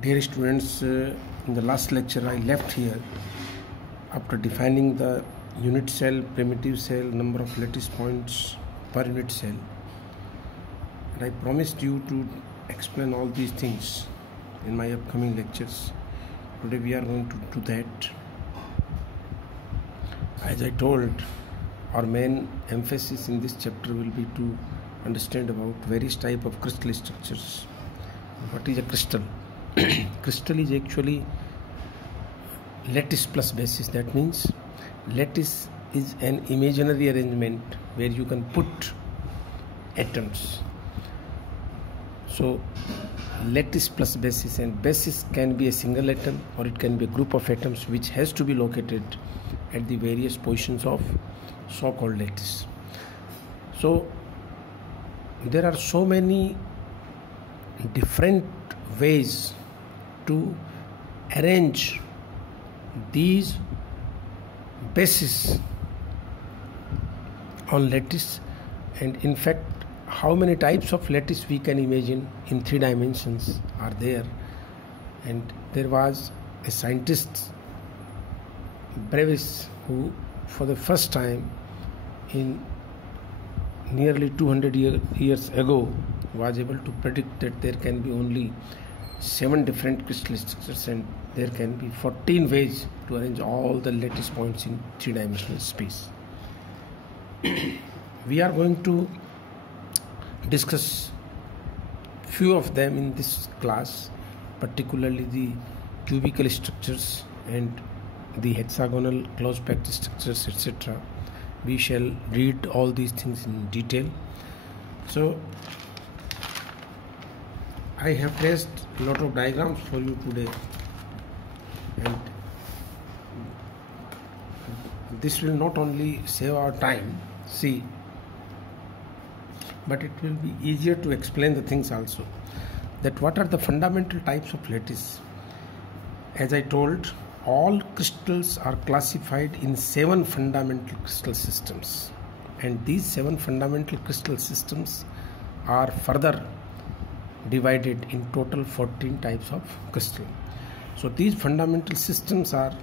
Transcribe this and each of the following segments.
Dear students, in the last lecture I left here after defining the unit cell, primitive cell, number of lattice points per unit cell, and I promised you to explain all these things in my upcoming lectures. Today we are going to do that. As I told, our main emphasis in this chapter will be to understand about various type of crystal structures. What is a crystal? Crystal is actually lattice plus basis. That means lattice is an imaginary arrangement where you can put atoms. So lattice plus basis, and basis can be a single atom or it can be a group of atoms which has to be located at the various positions of so-called lattice. So there are so many different ways to arrange these bases on lattice, and in fact how many types of lattice we can imagine in 3 dimensions are there. And there was a scientist, Bravais, who for the first time in nearly 200 years ago was able to predict that there can be only 7 different crystal structures and there can be 14 ways to arrange all the lattice points in 3-dimensional space. We are going to discuss few of them in this class, particularly the cubical structures and the hexagonal close packed structures, etc. We shall read all these things in detail. So I have traced a lot of diagrams for you today, and this will not only save our time, but it will be easier to explain the things also. That what are the fundamental types of lattice? As I told, all crystals are classified in 7 fundamental crystal systems, and these 7 fundamental crystal systems are further divided in total 14 types of crystal. So these fundamental systems are,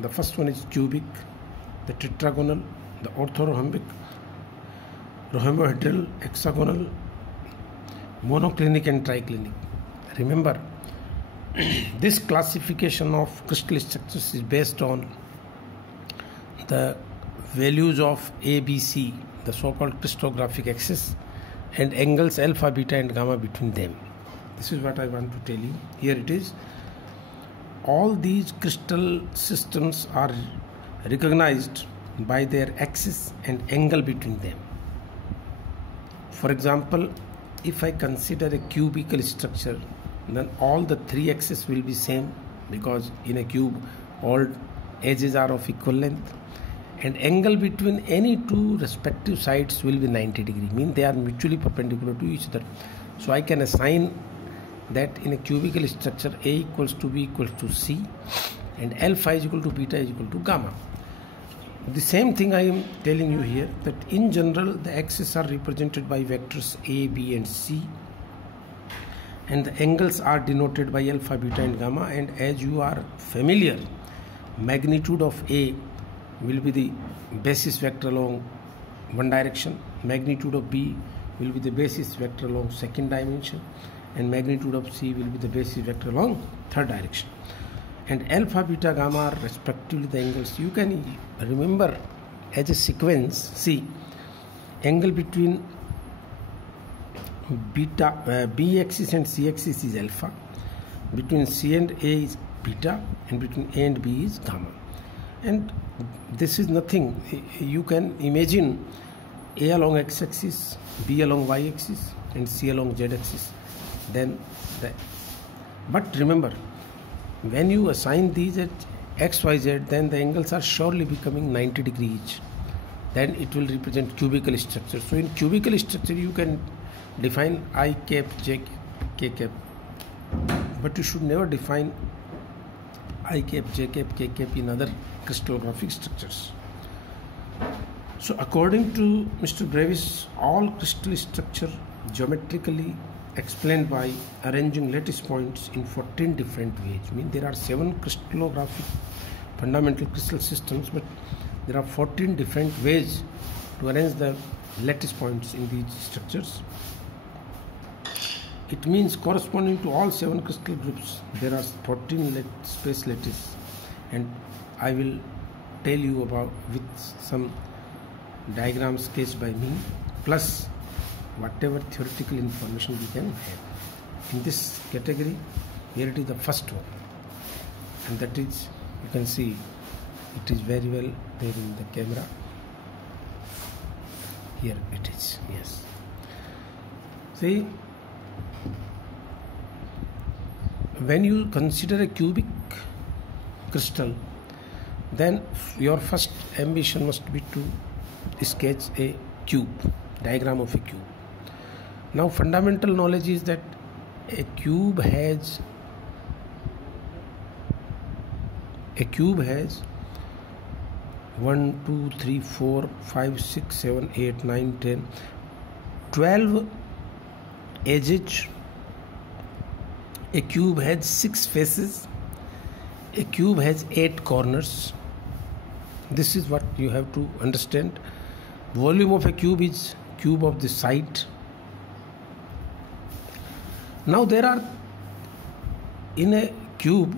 the first one is cubic, the tetragonal, the orthorhombic, rhombohedral, hexagonal, monoclinic and triclinic. Remember, this classification of crystal structures is based on the values of A, B, C, the so-called crystallographic axis, and angles alpha, beta and gamma between them. This is what I want to tell you. Here it is. All these crystal systems are recognized by their axis and angle between them. For example, if I consider a cubical structure, then all the 3 axes will be same, because in a cube all edges are of equal length, and angle between any 2 respective sides will be 90 degree, means they are mutually perpendicular to each other. So I can assign that in a cubical structure A equals to B equals to C, and alpha is equal to beta is equal to gamma. The same thing I am telling you here, that in general the axes are represented by vectors A, B and C, and the angles are denoted by alpha, beta and gamma. And as you are familiar, magnitude of A will be the basis vector along one direction, magnitude of B will be the basis vector along second dimension, and magnitude of C will be the basis vector along third direction. And alpha, beta, gamma are respectively the angles. You can remember as a sequence. See, angle between beta B axis and C axis is alpha, between C and A is beta, and between A and B is gamma. And this is nothing. You can imagine A along x axis, B along y axis and C along z axis. But remember, when you assign these at x, y, z, then the angles are surely becoming 90 degree each. Then it will represent cubical structure. So in cubical structure you can define I cap, j cap, k cap, but you should never define I cap, j cap, k cap in other crystallographic structures. So according to Mr. Bravais, all crystal structure geometrically explained by arranging lattice points in 14 different ways. I mean, there are 7 crystallographic fundamental crystal systems, but there are 14 different ways to arrange the lattice points in these structures. It means corresponding to all 7 crystal groups there are 14 space lattice, and I will tell you about with some diagrams sketched by me plus whatever theoretical information we can have. In this category, here it is the first one, and that is, you can see it is very well there in the camera. Here it is, yes. See, when you consider a cubic crystal, then your first ambition must be to sketch a cube, diagram of a cube. Now, fundamental knowledge is that a cube has 1, 2, 3, 4, 5, 6, 7, 8, 9, 10, 12 edges. A cube has 6 faces. A cube has 8 corners. This is what you have to understand. Volume of a cube is cube of the side. Now there are, in a cube,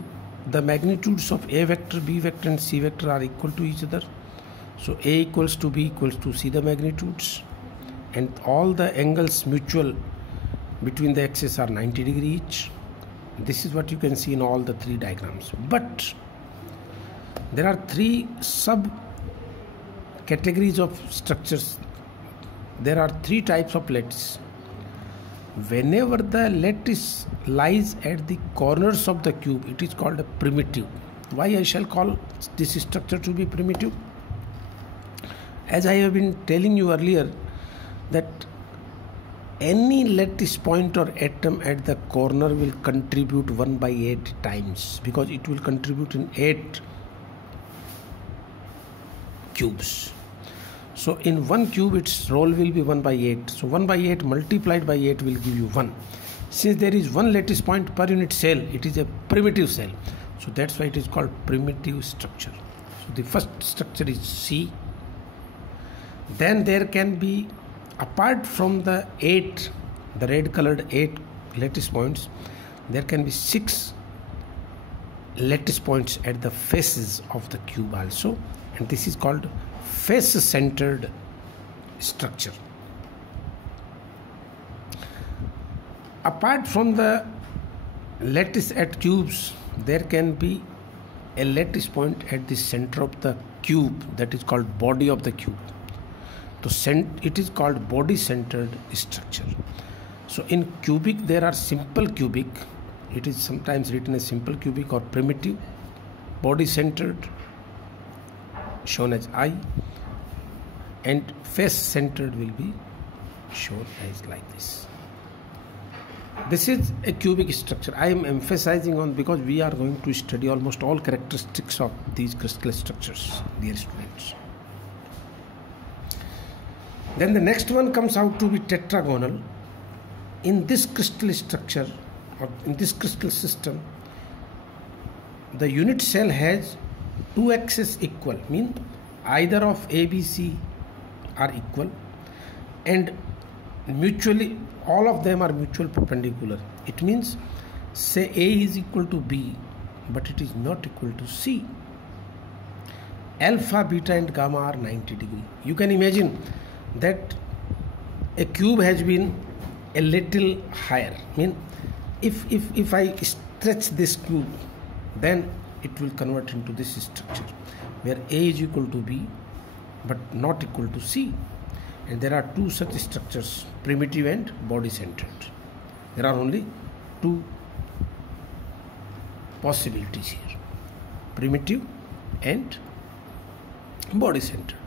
the magnitudes of A vector, B vector and C vector are equal to each other. So A equals to B equals to C, the magnitudes, and all the angles mutual between the axes are 90 degrees each. This is what you can see in all the 3 diagrams. But there are 3 sub categories of structures. There are 3 types of lattice. Whenever the lattice lies at the corners of the cube, it is called a primitive. Why I shall call this structure to be primitive? As I have been telling you earlier, that any lattice point or atom at the corner will contribute 1 by 8 times, because it will contribute in 8 cubes. So in 1 cube its role will be 1 by 8. So 1 by 8 multiplied by 8 will give you 1. Since there is 1 lattice point per unit cell, it is a primitive cell. So that's why it is called primitive structure. So the first structure is C. Then there can be, apart from the 8, the red colored 8 lattice points, there can be 6 lattice points at the faces of the cube also, and this is called face-centered structure. Apart from the lattice at cubes, there can be a lattice point at the center of the cube, that is called body of the cube. So it is called body-centered structure. So in cubic there are simple cubic, it is sometimes written as simple cubic or primitive, body-centered shown as I, and face-centered will be shown as like this. This is a cubic structure. I am emphasizing on because we are going to study almost all characteristics of these crystal structures, dear students. Then the next one comes out to be tetragonal. In this crystal structure, or in this crystal system, the unit cell has 2 axes equal, mean either of A, B, C are equal, and mutually all of them are mutual perpendicular. It means, say A is equal to B, but it is not equal to C. Alpha, beta and gamma are 90 degrees. You can imagine that a cube has been a little higher. I mean, if I stretch this cube, then it will convert into this structure where A is equal to B but not equal to C. And there are 2 such structures, primitive and body-centered. There are only 2 possibilities here, primitive and body-centered.